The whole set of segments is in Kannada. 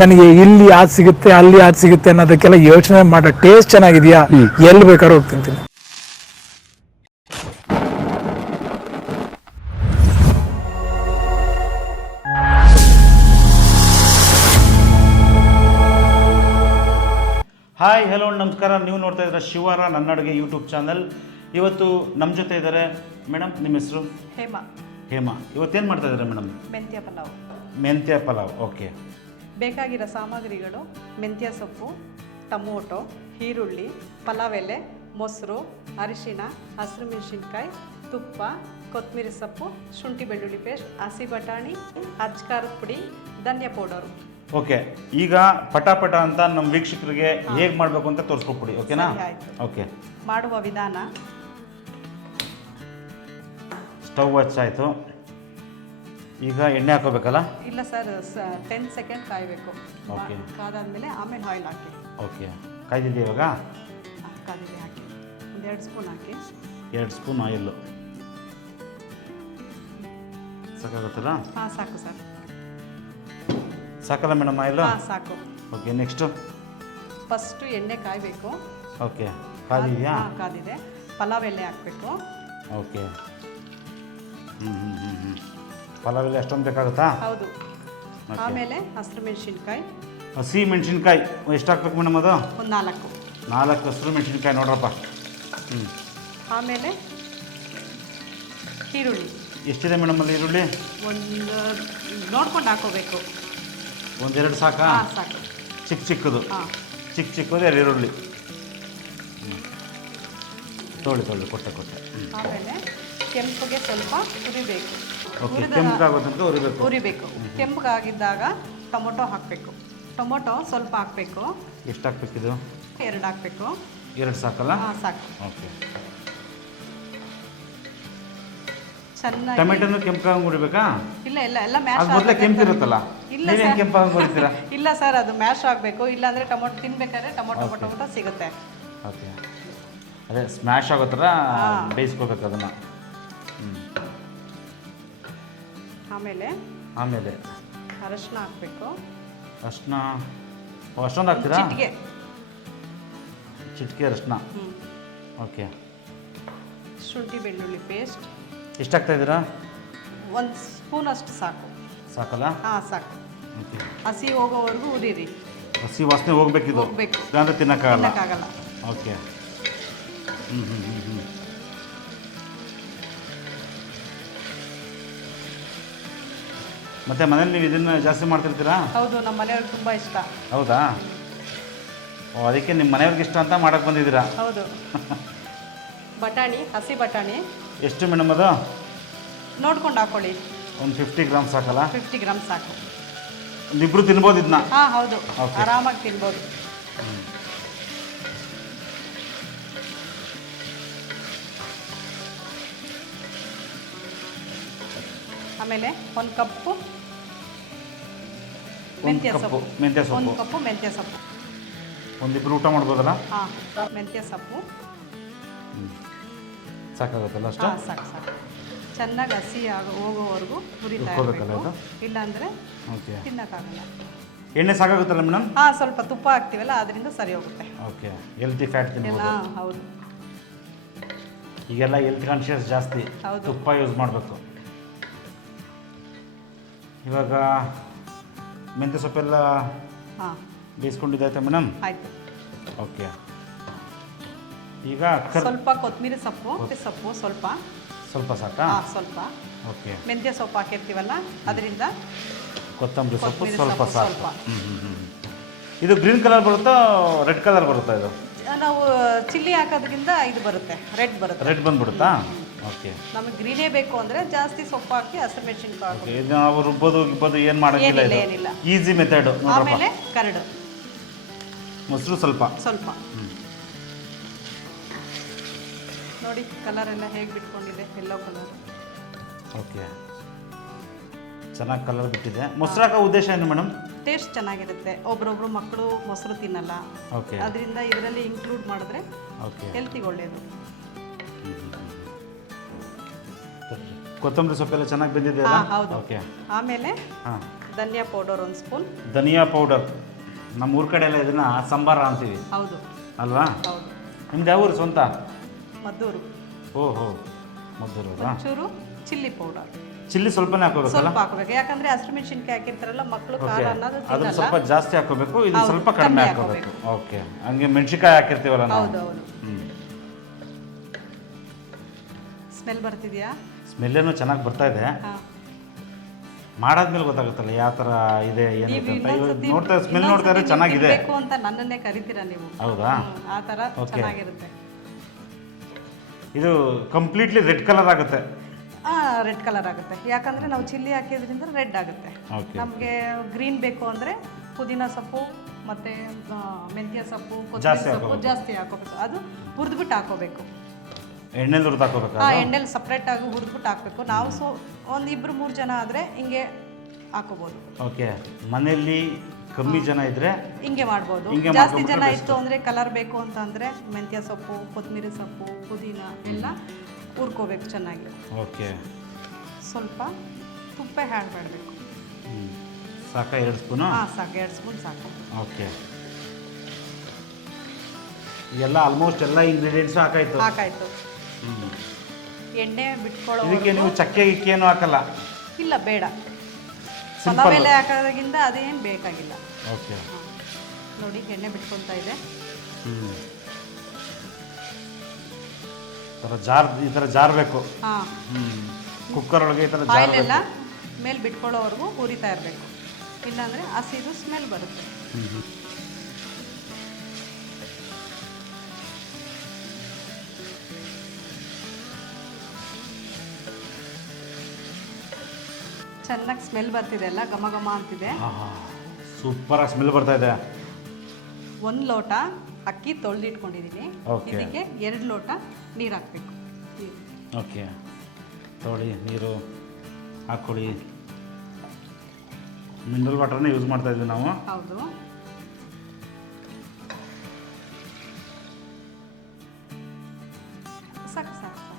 ನನಗೆ ಇಲ್ಲಿ ಅದು ಸಿಗುತ್ತೆ ಅಲ್ಲಿ ಅದು ಸಿಗುತ್ತೆ ಅನ್ನೋದಕ್ಕೆಲ್ಲ ಯೋಚನೆ ಮಾಡೋ ಟೇಸ್ಟ್ ಚೆನ್ನಾಗಿದೆಯಾ ಎಲ್ಲಿ ಬೇಕಾದ್ರೂ ಹೋಗಿ ತಿಂತೀನಿ. ಹಾಯ್ ಹಲೋ ನಮಸ್ಕಾರ. ನೀವು ನೋಡ್ತಾ ಇದ್ದೀರಾ ಶಿವಾರ ನನ್ನ ಅಡುಗೆ ಯೂಟ್ಯೂಬ್ ಚಾನಲ್. ಇವತ್ತು ನಮ್ಮ ಜೊತೆ ಇದ್ದಾರೆ ಮೇಡಮ್. ನಿಮ್ಮ ಹೆಸರು? ಹೇಮಾ. ಇವತ್ತೇನು ಮಾಡ್ತಾ ಇದ್ದಾರೆ ಮೇಡಮ್? ಮೆಂತ್ಯ ಪಲಾವ್. ಓಕೆ. ಬೇಕಾಗಿರೋ ಸಾಮಗ್ರಿಗಳು: ಮೆಂತ್ಯ ಸೊಪ್ಪು, ಟೊಮೊಟೊ, ಈರುಳ್ಳಿ, ಪಲಾವ್ ಎಲೆ, ಮೊಸರು, ಅರಿಶಿಣ, ಹಸಿರು ಮೆಣಸಿನ್ಕಾಯಿ, ತುಪ್ಪ, ಕೊತ್ತಂಬರಿ ಸೊಪ್ಪು, ಶುಂಠಿ ಬೆಳ್ಳುಳ್ಳಿ ಪೇಸ್ಟ್, ಹಸಿ ಬಟಾಣಿ, ಅಜ್ಕಾರದ ಪುಡಿ, ಧನಿಯಾ ಪೌಡರು. ಓಕೆ. ಈಗ ಪಟಾಪಟ ಅಂತ ನಮ್ಮ ವೀಕ್ಷಕರಿಗೆ ಹೇಗೆ ಮಾಡಬೇಕು ಅಂತ ತೋರಿಸ್ಕೊಟ್ಬಿಡಿ. ಓಕೆನಾ? ಓಕೆ. ಮಾಡುವ ವಿಧಾನ: ಸ್ಟವ್ ಹಚ್ಚಾಯಿತು. ಈಗ ಎಣ್ಣೆ ಹಾಕೋಬೇಕಲ್ಲ? ಇಲ್ಲ ಸರ್, 10 ಸೆಕೆಂಡ್ ಕಾಯಬೇಕು. ಓಕೆ. ಕಾದಾದ್ಮೇಲೆ ಆಮೇಲೆ ಆಯಿಲ್ ಹಾಕಿ. ಓಕೆ. ಕಾಯ್ದಿದೆ ಇವಾಗ? ಕಾದಿದೆ, ಹಾಕಿ. ಒಂದು 2 ಸ್ಪೂನ್ ಹಾಕಿ. 2 ಸ್ಪೂನ್ ಆಯಿಲ್ಲು ಸಾಕಾಗುತ್ತಲ್ಲ? ಹಾಂ, ಸಾಕು ಸರ್. ಸಾಕಲ್ಲ ಮೇಡಮ್ ಆಯಿಲ್? ಹಾಂ, ಸಾಕು. ಓಕೆ. ನೆಕ್ಸ್ಟು? ಫಸ್ಟು ಎಣ್ಣೆ ಕಾಯಬೇಕು. ಓಕೆ. ಕಾದಿದೆಯಾ? ಕಾದಿದೆ. ಪಲಾವ್ ಎಲೆ ಹಾಕಬೇಕು. ಓಕೆ. ಪಲಾವ್ ಎಲೆ ಅಷ್ಟೊಂದು ಬೇಕಾಗುತ್ತಾ? ಹೌದು. ಆಮೇಲೆ ಹಸಿರು ಮೆಣಸಿನ್ಕಾಯಿ. ಹಸಿ ಮೆಣಸಿನ್ಕಾಯಿ ಎಷ್ಟು ಹಾಕ್ಬೇಕು ಮೇಡಮ್? ಅದು ಒಂದು 4 ಹಸಿರು ಮೆಣಸಿನ್ಕಾಯಿ ನೋಡ್ರಪ್ಪ. ಆಮೇಲೆ ಈರುಳ್ಳಿ ಎಷ್ಟಿದೆ ಮೇಡಮ್ ಅಲ್ಲಿ ಈರುಳ್ಳಿ? ಒಂದು ನೋಡ್ಕೊಂಡು ಹಾಕೋಬೇಕು. 1-2 ಸಾಕಾ? ಹಾಂ, ಸಾಕು. ಚಿಕ್ಕದು? ಹಾಂ, ಚಿಕ್ಕದು 2 ಈರುಳ್ಳಿ. ತೊಳಿ ಕೊಟ್ಟೆ. ಆಮೇಲೆ ಕೆಂಪಗೆ ಸ್ವಲ್ಪ ಹುರಿಬೇಕು. ಓಕೆ. ಕೆಂಪಗಾಗೋ ತನಕ ಹುರಿಬೇಕು. ಕೆಂಪಗಾಗಿದ್ದಾಗ ಟೊಮೊಟೊ ಹಾಕಬೇಕು. ಟೊಮೊಟೊ ಸ್ವಲ್ಪ ಹಾಕಬೇಕು. ಎಷ್ಟು ಹಾಕ್ಬೇಕಿದು? 2 ಹಾಕಬೇಕು. 2 ಸಾಕಲ್ಲ? ಹಾಂ, ಸಾಕು. ಓಕೆ. ಚೆನ್ನಾಗಿ ಟೊಮೆಟೊನು ಕೆಂಪಗಾಗಿ ಹುರಿಬೇಕಾ? ಇಲ್ಲ ಮ್ಯಾಶ್ ಅದು ಮೊದಲೇ ಕೆಂಪಿರುತ್ತಲ್ಲ? ಇಲ್ಲ ನೀವೇನು ಕೆಂಪಾಗಿ ಹುರಿತೀರಾ? ಇಲ್ಲ ಸರ್, ಅದು ಮ್ಯಾಶ್ ಆಗಬೇಕು. ಇಲ್ಲಾಂದರೆ ಟೊಮೊಟೊ ತಿನ್ಬೇಕಾದ್ರೆ ಟೊಮೊಟೊ ಸಿಗುತ್ತೆ. ಓಕೆ. ಅದೇ ಸ್ಮ್ಯಾಶ್ ಆಗೋ ಥರ ಬೇಯಿಸ್ಕೋಬೇಕು ಅದನ್ನು. ಆಮೇಲೆ ಅರಶಿನ ಹಾಕಬೇಕು. ಅರಿಶಿನ ಅಷ್ಟೊಂದು ಹಾಕ್ತೀರಾ? ಚಿಟಿಕೆ ಅರಿಶಿನ. ಓಕೆ. ಶುಂಠಿ ಬೆಳ್ಳುಳ್ಳಿ ಪೇಸ್ಟ್. ಎಷ್ಟು ಹಾಕ್ತಾಯಿದ್ದೀರಾ? 1 ಸ್ಪೂನ್ ಅಷ್ಟು ಸಾಕು. ಸಾಕಲ್ಲ? ಹಾಂ, ಸಾಕು. ಓಕೆ. ಹಸಿ ಹೋಗೋವರೆಗೂ ಹುರಿರಿ. ಹಸಿ ವಾಸನೆ ಹೋಗ್ಬೇಕಿದು? ಹೋಗ್ಬೇಕು. ಇಲ್ಲಾಂದರೆ ತಿನ್ನೋಕ್ಕಾಗಲ್ಲ. ಓಕೆ. ಮತ್ತೆ ಮನೇಲಿ ನೀವು ಇದನ್ನು ಜಾಸ್ತಿ ಮಾಡ್ತಿರ್ತೀರಾ? ಹೌದು, ನಮ್ಮ ಮನೆಯವ್ರಿಗೆ ತುಂಬ ಇಷ್ಟ. ಹೌದಾ? ಅದಕ್ಕೆ ನಿಮ್ಮ ಮನೆಯವ್ರಿಗೆ ಇಷ್ಟ ಅಂತ ಮಾಡಕ್ಕೆ ಬಂದಿದ್ದೀರಾ? ಹೌದು. ಬಟಾಣಿ, ಹಸಿ ಬಟಾಣಿ. ಎಷ್ಟು ಮೇಡಮ್ ಅದು? ನೋಡ್ಕೊಂಡು ಹಾಕೊಳ್ಳಿ. ಒಂದು 50 ಗ್ರಾಮ್ ಸಾಕಲ್ಲ? 50 ಗ್ರಾಮ್ ಸಾಕು. ಒಂದಿಬ್ರು ತಿನ್ಬೋದು ಇದನ್ನ? ಹಾಂ, ಹೌದು. Okay. ಆರಾಮಾಗಿ ತಿನ್ಬೋದು. ಆಮೇಲೆ 1 ಕಪ್ಪು ಮೆಂತ್ಯ ಸೊಪ್ಪು. 1 ಕಪ್ಪು ಮೆಂತ್ಯ ಸೊಪ್ಪು. ಒಂದಿಬ್ರು ಊಟ ಮಾಡ್ಬೋದಲ್ಲ? ಹಾಂ, ಮೆಂತ್ಯ ಸೊಪ್ಪು ಸಾಕಾಗುತ್ತಲ್ಲ ಅಷ್ಟು? ಹಾಂ, ಸಾಕು. ಚೆನ್ನಾಗಿ ಹಸಿ ಹೋಗೋವರೆಗೂ ಹುರಿತಾ ಇರಬೇಕು. ಇಲ್ಲಾಂದರೆ ತಿನ್ನೋಕ್ಕಾಗಲ್ಲ. ಎಣ್ಣೆ ಸಾಕಾಗುತ್ತಲ್ಲ ಮೇಡಮ್? ಹಾಂ, ಸ್ವಲ್ಪ ತುಪ್ಪ ಹಾಕ್ತೀವಲ್ಲ, ಅದರಿಂದ ಸರಿ ಹೋಗುತ್ತೆ. ಓಕೆ. ಹೆಲ್ತಿ ಫ್ಯಾಟ್ ತಿನ್ಬೋದು. ಹಾಂ, ಹೌದು. ಈಗೆಲ್ಲ ಹೆಲ್ತ್ ಕಾನ್ಷಿಯಸ್ ಜಾಸ್ತಿ. ಹೌದು. ತುಪ್ಪ ಯೂಸ್ ಮಾಡಬೇಕು. ಇವಾಗ ಮೆಂತ್ಯ ಸೊಪ್ಪೆಲ್ಲ ಹಾಂ, ಬೇಯಿಸ್ಕೊಂಡಿದ್ದಾಯ್ತಾ ಮೇಡಮ್? ಆಯಿತು. ಓಕೆ. ಈಗ ಸ್ವಲ್ಪ ಕೊತ್ತಂಬರಿ ಸೊಪ್ಪು ಸ್ವಲ್ಪ ಸಾಕಾ? ಹಾಂ, ಸ್ವಲ್ಪ. ಓಕೆ. ಮೆಂತ್ಯ ಸೊಪ್ಪು ಹಾಕಿರ್ತೀವಲ್ಲ, ಅದರಿಂದ ಕೊತ್ತಂಬರಿ ಸೊಪ್ಪು ಸ್ವಲ್ಪ ಸಾಕು. ಇದು ಗ್ರೀನ್ ಕಲರ್ ಬರುತ್ತಾ ರೆಡ್ ಕಲರ್ ಬರುತ್ತಾ? ಇದು ನಾವು ಚಿಲ್ಲಿ ಹಾಕೋದ್ರಿಂದ ಇದು ಬರುತ್ತೆ, ರೆಡ್ ಬರುತ್ತೆ. ರೆಡ್ ಬಂದ್ಬಿಡುತ್ತಾ? ಓಕೆ. ನಮಗೆ ಗ್ರೀನೇ ಬೇಕು ಅಂದರೆ ಜಾಸ್ತಿ ಸೊಪ್ಪು ಹಾಕಿ ಹಸಿರು ಮೆಣಸಿನ್ಕಾಯಿ ಹಾಕಿ. ಇದು ನಾವು ರುಬ್ಬೋದು ಏನು ಮಾಡೋಂಗಿಲ್ಲ. ಏನಿಲ್ಲ. Easy method. ಆಮೇಲೆ ಕರಡು, ಮೊಸರು ಸ್ವಲ್ಪ. ನೋಡಿ, ಕಲರ್ ಎಲ್ಲ ಹೇಗೆ ಬಿಟ್ಕೊಂಡಿದೆ, ಎಲ್ಲೋ ಕಲರ್. ಓಕೆ. ಚೆನ್ನಾಗಿ ಕಲರ್ ಬಿಟ್ಟಿದೆ. ಮೊಸರು ಹಾಕೋ ಉದ್ದೇಶ ಏನು ಮೇಡಮ್? ಟೇಸ್ಟ್ ಚೆನ್ನಾಗಿರುತ್ತೆ. ಒಬ್ರೊಬ್ರು ಮಕ್ಕಳು ಮೊಸರು ತಿನ್ನಲ್ಲ. ಓಕೆ. ಅದರಿಂದ ಇದರಲ್ಲಿ ಇನ್ಕ್ಲೂಡ್ ಮಾಡಿದ್ರೆ ಹೆಲ್ತಿಗೆ ಒಳ್ಳೆಯದು. ಕೊತ್ತಂಬರಿ ಸೊಪ್ಪೆಲ್ಲ ಚೆನ್ನಾಗಿ ಬೆಂದಿದೆ ಅಲ್ಲ? ಹೌದು. ಓಕೆ. ಆಮೇಲೆ ಧನಿಯಾ ಪೌಡರ್ 1 ಸ್ಪೂನ್. ಧನಿಯಾ ಪೌಡರ್, ನಮ್ಮ ಊರ ಕಡೆ ಎಲ್ಲ ಇದನ್ನ ಸಂಬಾರ ಅಂತೀವಿ ಹೌದು ಅಲ್ವಾ? ಹೌದು. ನಿಮ್ದು ಯಾವ ಊರು ಸ್ವಂತ? ಮದ್ದೂರು. ಓಹೋ, ಮದ್ದೂರು. ಒಂಚೂರು ಚಿಲ್ಲಿ ಪೌಡರ್, ಚಿಲ್ಲಿ ಸ್ವಲ್ಪನೇ ಹಾಕೋಬೇಕಲ್ಲ? ಸ್ವಲ್ಪ ಹಾಕಬೇಕು, ಯಾಕಂದ್ರೆ ಹಸಿಮೆಣಸಿನಕಾಯಿ ಹಾಕಿರ್ತಾರಲ್ಲ ಮಕ್ಕಳು ಖಾರ ಅನ್ನೋದು ಅದನ್ನ ತಿನ್ನಲ್ಲ. ಸ್ವಲ್ಪ ಜಾಸ್ತಿ ಹಾಕೋಬೇಕು, ಇದು ಹೌದು, ಸ್ವಲ್ಪ ಕಡಿಮೆ ಕಮ್ಮಿ ಹಾಕೋಬೇಕು. ಓಕೆ, ಹಂಗೆ ಮೆಣಸಿನ್ಕಾಯಿ ಹಾಕಿರ್ತೀವಲ್ಲ ನಾವು. ಹೌದು ಹೌದು. ಸ್ಮೆಲ್ ಬರ್ತಿದ್ಯಾ? ಸ್ಮೆಲ್ಲೇನು ಚೆನ್ನಾಗಿ ಬರ್ತಾ ಇದೆ. ಹಾಂ, ಮಾಡಾದ್ಮೇಲೆ ಗೊತ್ತಾಗುತ್ತಲ್ಲ ಯಾವ ಥರ ಇದೆ ಏನು ನೀವು ಅಂತ. ಇವಾಗ ಇನ್ನೊಂದ್ಸತಿ ನೋಡ್ತಾ ಸ್ಮೆಲ್ ನೋಡ್ತಾ ಇದ್ರೆ ಚೆನ್ನಾಗಿದೆ. ಬೇಕು ಅಂತ ನನ್ನನ್ನೇ ಕರಿತೀರಾ ನೀವು? ಹೌದಾ? ಆ ಥರ ಚೆನ್ನಾಗಿರುತ್ತೆ. ಇದು ಕಂಪ್ಲೀಟ್ಲಿ ರೆಡ್ ಕಲರ್ ಆಗುತ್ತೆ. ರೆಡ್ ಕಲರ್ ಆಗುತ್ತೆ, ಯಾಕಂದ್ರೆ ನಾವು ಚಿಲ್ಲಿ ಹಾಕಿದ್ರಿಂದ ರೆಡ್ ಆಗುತ್ತೆ. ಓಕೆ. ನಮಗೆ ಗ್ರೀನ್ ಬೇಕು ಅಂದರೆ ಪುದೀನ ಸೊಪ್ಪು ಮತ್ತು ಮೆಂತ್ಯ ಸೊಪ್ಪು, ಜಾಸ್ತಿ ಕೊತ್ತಂಬರಿ ಸೊಪ್ಪು ಜಾಸ್ತಿ ಹಾಕೋಬೇಕು. ಅದು ಹುರಿದ್ಬಿಟ್ಟು ಹಾಕೋಬೇಕು. ಎಣ್ಣೆಲಿ ಹುರಿದು ಹಾಕೋಬೇಕು. ಎಣ್ಣೆಲಿ ಸಪ್ರೇಟಾಗಿ ಹುರಿದ್ಬಿಟ್ಟು ಹಾಕಬೇಕು. ನಾವು ಒಂದು 2-3 ಜನ ಆದರೆ ಹಿಂಗೆ ಹಾಕೋಬೋದು. ಓಕೆ, ಮನೆಯಲ್ಲಿ ಕಮ್ಮಿ ಜನ ಇದ್ರೆ ಹಿಂಗೆ ಮಾಡ್ಬೋದು. ಹಿಂಗೆ ಜಾಸ್ತಿ ಜನ ಮಾಡ್ಕೊಂಡ್ರೆ ಇತ್ತು ಅಂದರೆ ಕಲರ್ ಬೇಕು ಅಂತ ಅಂದರೆ ಮೆಂತ್ಯ ಸೊಪ್ಪು, ಕೊತ್ತಂಬರಿ ಸೊಪ್ಪು, ಪುದೀನ ಎಲ್ಲ ಹುರ್ಕೋಬೇಕು ಚೆನ್ನಾಗಿ. ಓಕೆ. ಸ್ವಲ್ಪ ತುಪ್ಪ ಆ್ಯಡ್ ಮಾಡಬೇಕು. ಸಾಕಾ 2 ಸ್ಪೂನು? ಹಾಂ ಸಾಕು, 2 ಸ್ಪೂನ್ ಸಾಕು. ಓಕೆ. ಎಲ್ಲ ಆಲ್ಮೋಸ್ಟ್ ಎಲ್ಲ ಇಂಗ್ರೀಡಿಯೆಂಟ್ಸ್ ಹಾಕಾಯ್ತು. ಹಾಕಾಯ್ತು. ಎಣ್ಣೆ ಬಿಟ್ಕೊಳ್ಳೋ ಇದಕ್ಕೆ ನೀವು ಚಕ್ಕೆ ಗಿಕ್ಕೆ ಏನು ಹಾಕಲ್ಲ? ಇಲ್ಲ, ಬೇಡ. Simple. ಪಲಾವ್ ಎಲೆ ಹಾಕೋದ್ರಿಂದ ಅದೇನು ಬೇಕಾಗಿಲ್ಲ. ಓಕೆ. ನೋಡಿ ಎಣ್ಣೆ ಬಿಟ್ಕೊತಾ ಇದೆ. ಈ ಥರ ಜಾರಬೇಕು. ಹಾಂ, ಕುಕ್ಕರ್ ಒಳಗೆ ಈ ಥರ ಆಯಿಲ್ ಎಲ್ಲ ಜಾರಬೇಕು. ಮೇಲೆ ಬಿಟ್ಕೊಳ್ಳೋವರೆಗೂ ಹುರಿತಾ ಇರಬೇಕು, ಇಲ್ಲಾಂದರೆ ಹಸಿದು ಸ್ಮೆಲ್ ಬರುತ್ತೆ. ಚೆನ್ನಾಗಿ ಸ್ಮೆಲ್ ಬರ್ತಿದೆ ಅಲ್ಲ, ಘಮ ಘಮ ಅಂತಿದೆ. ಸೂಪರಾಗಿ ಸ್ಮೆಲ್ ಬರ್ತಾ ಇದೆ. 1 ಲೋಟ ಅಕ್ಕಿ ತೊಳೆದಿಟ್ಕೊಂಡಿದ್ದೀನಿ. Okay. ಇದಕ್ಕೆ 2 ಲೋಟ ನೀರು ಹಾಕಬೇಕು. ಓಕೆ, ತೊಳಿ ನೀರು ಹಾಕ್ಕೊಳ್ಳಿ. ಮಿನರಲ್ ವಾಟರ್ನೇ ಯೂಸ್ ಮಾಡ್ತಾ ಇದ್ವಿ ನಾವು. ಹೌದು. ಸಾಕು ಸಾಕು ಸಾಕು.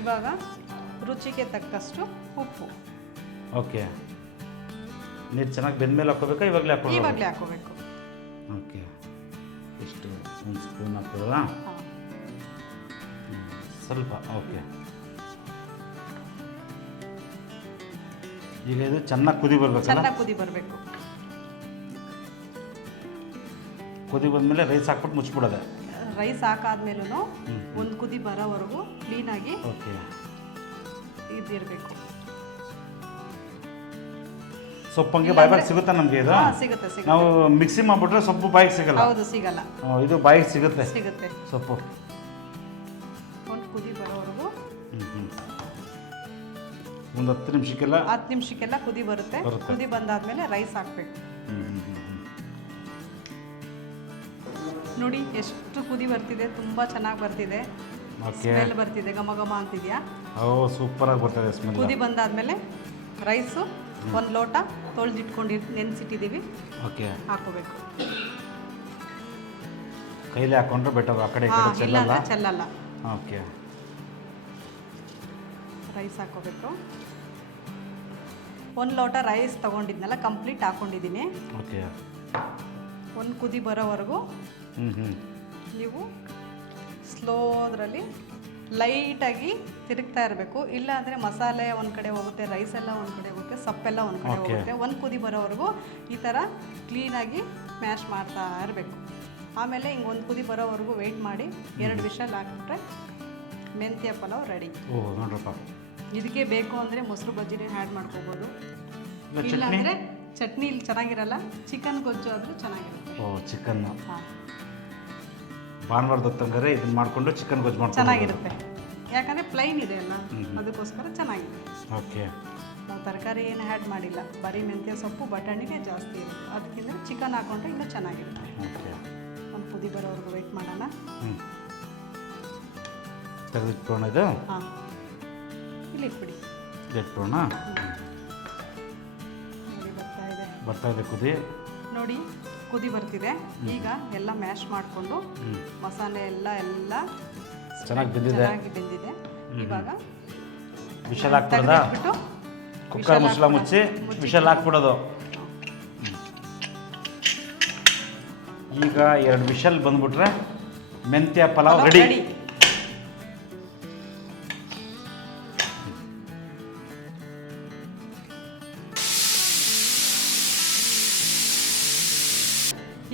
ಇವಾಗ ರುಚಿಗೆ ತಕ್ಕಷ್ಟು ಉಪ್ಪು. ಓಕೆ. ನೀರು ಚೆನ್ನಾಗಿ ಬೆಂದ್ಮೇಲೆ ಹಾಕೋಬೇಕಾ ಇವಾಗಲೇ ಹಾಕೊಳ್ಳೋದು? ಇವಾಗಲೇ ಹಾಕೋಬೇಕು. ಓಕೆ. ಎಷ್ಟು 1 ಸ್ಪೂನ್ ಹಾಕೋದ? ಹಾಂ, ಸ್ವಲ್ಪ. ಓಕೆ. ಈಗ ಇದು ಚೆನ್ನಾಗಿ ಕುದಿ ಬರ್ಬೇಕಲ್ಲ? ಚೆನ್ನಾಗಿ ಕುದಿ ಬರಬೇಕು. ಕುದಿ ಬಂದಮೇಲೆ ರೈಸ್ ಹಾಕ್ಬಿಟ್ಟು ಮುಚ್ಚಿಬಿಡೋದೆ? ರೈಸ್ ಹಾಕಾದ್ಮೇಲೂ 1 ಕುದಿ ಬರೋವರೆಗೂ ಕ್ಲೀನಾಗಿ ಓಕೆ ಇದಿರಬೇಕು. ಸೊಪ್ಪು ಹಂಗೆ ಬಾಯಿಗೆ ಸಿಗುತ್ತಾ ನಮಗೆ ಇದು? ಸಿಗುತ್ತೆ ಸಿಗುತ್ತೆ. ನಾವು ಮಿಕ್ಸಿ ಮಾಡಿಬಿಟ್ರೆ ಸೊಪ್ಪು ಬಾಯಿಗೆ ಸಿಗಲ್ಲ? ಹೌದು, ಸಿಗಲ್ಲ. ಇದು ಬಾಯಿಗೆ ಸಿಗುತ್ತೆ ಸಿಗುತ್ತೆ. ಸೊಪ್ಪು. 1 ಕುದಿ ಬರೋವರೆಗೂ ಒಂದು 10 ನಿಮಿಷಕ್ಕೆಲ್ಲ 10 ನಿಮಿಷಕ್ಕೆಲ್ಲ ಕುದಿ ಬರುತ್ತೆ. ಕುದಿ ಬಂದಾದ್ಮೇಲೆ ರೈಸ್ ಹಾಕಬೇಕು. ನೋಡಿ ಎಷ್ಟು ಕುದಿ ಬರ್ತಿದೆ, ತುಂಬ ಚೆನ್ನಾಗಿ ಬರ್ತಿದೆ. ಸ್ಮೆಲ್ ಬರ್ತಿದೆ, ಘಮ ಘಮ ಅಂತಿದ್ಯಾ? ಸೂಪರಾಗಿ ಬರ್ತದೆ ಸ್ಮೆಲ್. ಕುದಿ ಬಂದಾದ್ಮೇಲೆ ರೈಸು 1 ಲೋಟ ತೊಳೆದಿಟ್ಕೊಂಡು ನೆನೆಸಿಟ್ಟಿದ್ದೀವಿ. ಓಕೆ. ಹಾಕೋಬೇಕು. ಕೈಲಿ ಹಾಕೊಂಡ್ರೆ ಬೆಟರ್, ಆ ಕಡೆ ಈ ಕಡೆ ಇಲ್ಲ ಚೆಲ್ಲಲ್ಲ. ಚೆಲ್ಲಲ್ಲ. ಓಕೆ. ರೈಸ್ ಹಾಕೋಬೇಕು. 1 ಲೋಟ ರೈಸ್ ತೊಗೊಂಡಿದ್ನಲ್ಲ ಕಂಪ್ಲೀಟ್ ಹಾಕ್ಕೊಂಡಿದ್ದೀನಿ. ಓಕೆ. 1 ಕುದಿ ಬರೋವರೆಗೂ ನೀವು ಸ್ಲೋದ್ರಲ್ಲಿ ಲೈಟಾಗಿ ತಿರುಗ್ತಾ ಇರಬೇಕು. ಇಲ್ಲ ಅಂದರೆ ಮಸಾಲೆ ಒಂದು ಕಡೆ ಹೋಗುತ್ತೆ, ರೈಸ್ ಎಲ್ಲ ಒಂದು ಕಡೆ ಹೋಗುತ್ತೆ, ಸೊಪ್ಪೆಲ್ಲ ಒಂದು ಕಡೆ ಹೋಗುತ್ತೆ. 1 ಕುದಿ ಬರೋವರೆಗೂ ಈ ಥರ ಕ್ಲೀನಾಗಿ ಮ್ಯಾಶ್ ಮಾಡ್ತಾ ಇರಬೇಕು. ಆಮೇಲೆ ಹಿಂಗೆ 1 ಕುದಿ ಬರೋವರೆಗೂ ವೆಯ್ಟ್ ಮಾಡಿ 2 ವಿಷಲ್ ಹಾಕಿಬಿಟ್ರೆ ಮೆಂತ್ಯ ಪಲಾವ್ ರೆಡಿ. ಓಹ್ ನೋಡ್ರಪ್ಪ. ಇದಕ್ಕೆ ಬೇಕು ಅಂದರೆ ಮೊಸರು ಬಜ್ಜಿನೇ ಆ್ಯಡ್ ಮಾಡ್ಕೋಬೋದು. ಇಲ್ಲಾಂದರೆ ಚಟ್ನಿ ಇಲ್ಲಿ ಚೆನ್ನಾಗಿರಲ್ಲ, ಚಿಕನ್ ಗೊಜ್ಜು ಆದರೂ ಚೆನ್ನಾಗಿರುತ್ತೆ. ಚಿಕನ್ ಹಾಂ, ಭಾನುವಾರದ ಹೊತ್ತಂಗಾರೆ ಇದನ್ನ ಮಾಡಿಕೊಂಡು ಚಿಕನ್ ಗೊಜ್ಜು ಮಾಡ್ಕೊಂಡು ಚೆನ್ನಾಗಿರುತ್ತೆ. ಯಾಕಂದರೆ ಪ್ಲೈನ್ ಇದೆ ಅಲ್ಲ, ಅದಕ್ಕೋಸ್ಕರ ಚೆನ್ನಾಗಿದೆ. ಓಕೆ. ನಾವು ತರಕಾರಿ ಏನು ಆ್ಯಡ್ ಮಾಡಿಲ್ಲ, ಬರೀ ಮೆಂತ್ಯ ಸೊಪ್ಪು ಬಟಾಣಿಗೆ ಜಾಸ್ತಿ ಇರುತ್ತೆ. ಅದಕ್ಕಿಂತ ಚಿಕನ್ ಹಾಕೊಂಡ್ರೆ ಇನ್ನೂ ಚೆನ್ನಾಗಿರುತ್ತೆ. ಓಕೆ. 1 ಕುದಿ ಬರೋವರೆಗೂ ವೆಯ್ಟ್ ಮಾಡೋಣ. ತೆಗೆದಿಟ್ಕೋಣ ಇದು? ಹಾಂ, ಇಲ್ಲಿ ಇಟ್ಬಿಡಿ. ಇಟ್ಕೋಣ. ನೋಡಿ ಬರ್ತಾ ಇದೆ ಕುದಿ. ನೋಡಿ ಕುದಿ ಬರ್ತಿದೆ. ಈಗ ಎಲ್ಲ ಮ್ಯಾಶ್ ಮಾಡಿಕೊಂಡು ಮಸಾಲೆ ಎಲ್ಲ ಚೆನ್ನಾಗಿ ಬೆಂದಿದೆ. ಚೆನ್ನಾಗಿ ಬೆಂದಿದೆ. ಇವಾಗ ವಿಷಲ್ ಹಾಕ್ಬಿಡೋದ? ತೆಗೆದಿಟ್ಬಿಟ್ಟು ಕುಕ್ಕರ್ ಮುಚ್ಚಳ ಮುಚ್ಚಿ ವಿಷಲ್ ಹಾಕ್ಬಿಡೋದು. ಈಗ 2 ವಿಷಲ್ ಬಂದ್ಬಿಟ್ರೆ ಮೆಂತ್ಯ ಪಲಾವ್ ರೆಡಿ.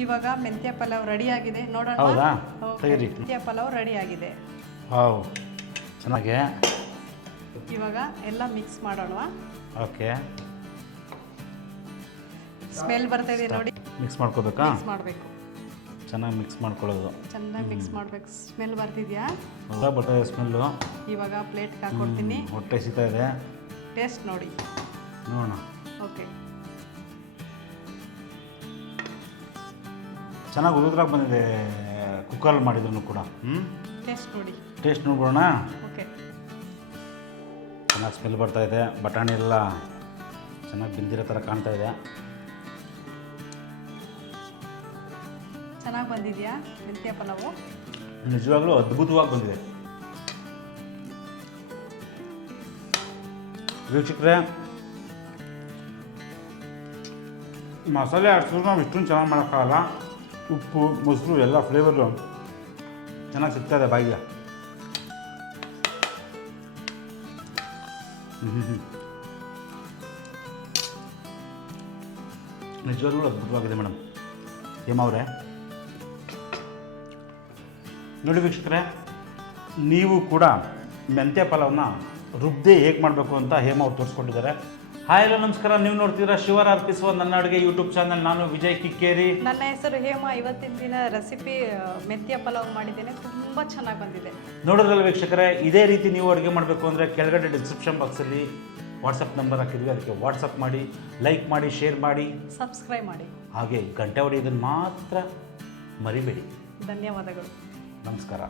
ಇವಾಗ ಮೆಂತ್ಯ ಪಲಾವ್ ರೆಡಿ ಆಗಿದೆ ನೋಡೋಣ. ಹೌದಾ? ಓಕೆ. ತೆಗೀರಿ. ಮೆಂತ್ಯ ಪಲಾವ್ ರೆಡಿ ಆಗಿದೆ. ವಾವ್ ಚೆನ್ನಾಗೆ. ಇವಾಗ ಎಲ್ಲ ಮಿಕ್ಸ್ ಮಾಡೋಣ. ಓಕೆ, ಸ್ಮೆಲ್ ಬರ್ತಾ ಇದೆ ನೋಡಿ. ಮಿಕ್ಸ್ ಮಾಡ್ಕೋಬೇಕಾ? ಮಿಕ್ಸ್ ಮಾಡಬೇಕು, ಚೆನ್ನಾಗಿ ಮಿಕ್ಸ್ ಮಾಡ್ಕೊಳ್ಳೋದು. ಚೆನ್ನಾಗಿ ಮಿಕ್ಸ್ ಮಾಡಬೇಕು. ಸ್ಮೆಲ್ ಬರ್ತಿದ್ಯಾ? ಬರ್ತದೆ ಸ್ಮೆಲ್ಲು. ಇವಾಗ ಪ್ಲೇಟ್ಗೆ ಹಾಕ್ಕೊಡ್ತೀನಿ. ಹೊಟ್ಟೆ ಸಿಗ್ತಾ ಇದೆ. ಟೇಸ್ಟ್ ನೋಡಿ ನೋಡೋಣ. ಓಕೆ. ಚೆನ್ನಾಗಿ ಉದುದ್ರಾಗ ಬಂದಿದೆ ಕುಕ್ಕರಲ್ಲಿ ಮಾಡಿದ್ರು ಕೂಡ. ಟೇಸ್ಟ್ ನೋಡಿ. ಟೇಸ್ಟ್ ನೋಡ್ಬೋಣ. ಓಕೆ. ಚೆನ್ನಾಗಿ ಸ್ಮೆಲ್ ಬರ್ತಾ ಇದೆ. ಬಟಾಣಿ ಎಲ್ಲ ಚೆನ್ನಾಗಿ ಬೆಂದಿರೋ ಥರ ಕಾಣ್ತಾ ಇದೆ. ಚೆನ್ನಾಗಿ ಬಂದಿದೆಯಾ ಮೆಂತ್ಯ ಪಲಾವು? ನಿಜವಾಗ್ಲೂ ಅದ್ಭುತವಾಗಿ ಬಂದಿದೆ ವೀಕ್ಷಕರೇ. ಮಸಾಲೆ ಆಡ್ಸಿದ್ರು ನಾವು ಇಷ್ಟೊಂದು ಚೆನ್ನಾಗಿ ಮಾಡೋಕ್ಕಾಗಲ್ಲ. ಉಪ್ಪು ಮೊಸರು ಎಲ್ಲ ಫ್ಲೇವರು ಚೆನ್ನಾಗಿ ಸಿಗ್ತಾ ಇದೆ ಬಾಯಿಗೆ. ನಿಜವಾಗ್ಲೂ ಅದ್ಭುತವಾಗಿದೆ ಮೇಡಮ್. ಹೇಮವ್ರೆ ನೋಡಿ ವೀಕ್ಷಕರೇ, ನೀವು ಕೂಡ ಮೆಂತ್ಯ ಪಲಾವ್ನ ರುಬ್ಬದೆ ಹೇಗೆ ಮಾಡಬೇಕು ಅಂತ ಹೇಮ ಅವ್ರು ತೋರಿಸ್ಕೊಂಡಿದ್ದಾರೆ. ಹಾಯ್ ಹಲೋ ನಮಸ್ಕಾರ. ನೀವು ನೋಡ್ತೀರಾ ಶಿವರ ಅರ್ಪಿಸುವ ನನ್ನ ಅಡುಗೆ ಯೂಟ್ಯೂಬ್ ಚಾನಲ್. ನಾನು ವಿಜಯ್ ಕಿಕ್ಕೇರಿ. ನನ್ನ ಹೆಸರು ಹೇಮ. ಇವತ್ತಿನ ದಿನ ರೆಸಿಪಿ ಮೆಂತ್ಯ ಪಲಾವ್ ಮಾಡಿದ್ದೇನೆ. ತುಂಬ ಚೆನ್ನಾಗಿ ಬಂದಿದೆ. ನೋಡಿದ್ರಲ್ಲ ವೀಕ್ಷಕರೇ, ಇದೇ ರೀತಿ ನೀವು ಅಡುಗೆ ಮಾಡಬೇಕು ಅಂದರೆ ಕೆಳಗಡೆ ಡಿಸ್ಕ್ರಿಪ್ಷನ್ ಬಾಕ್ಸಲ್ಲಿ ವಾಟ್ಸಪ್ ನಂಬರ್ ಹಾಕಿದ್ವಿ, ಅದಕ್ಕೆ ವಾಟ್ಸಪ್ ಮಾಡಿ, ಲೈಕ್ ಮಾಡಿ, ಶೇರ್ ಮಾಡಿ, ಸಬ್ಸ್ಕ್ರೈಬ್ ಮಾಡಿ, ಹಾಗೆ ಗಂಟೆ ಹೊಡೆಯೋದನ್ನು ಮಾತ್ರ ಮರಿಬೇಡಿ. ಧನ್ಯವಾದಗಳು. ನಮಸ್ಕಾರ.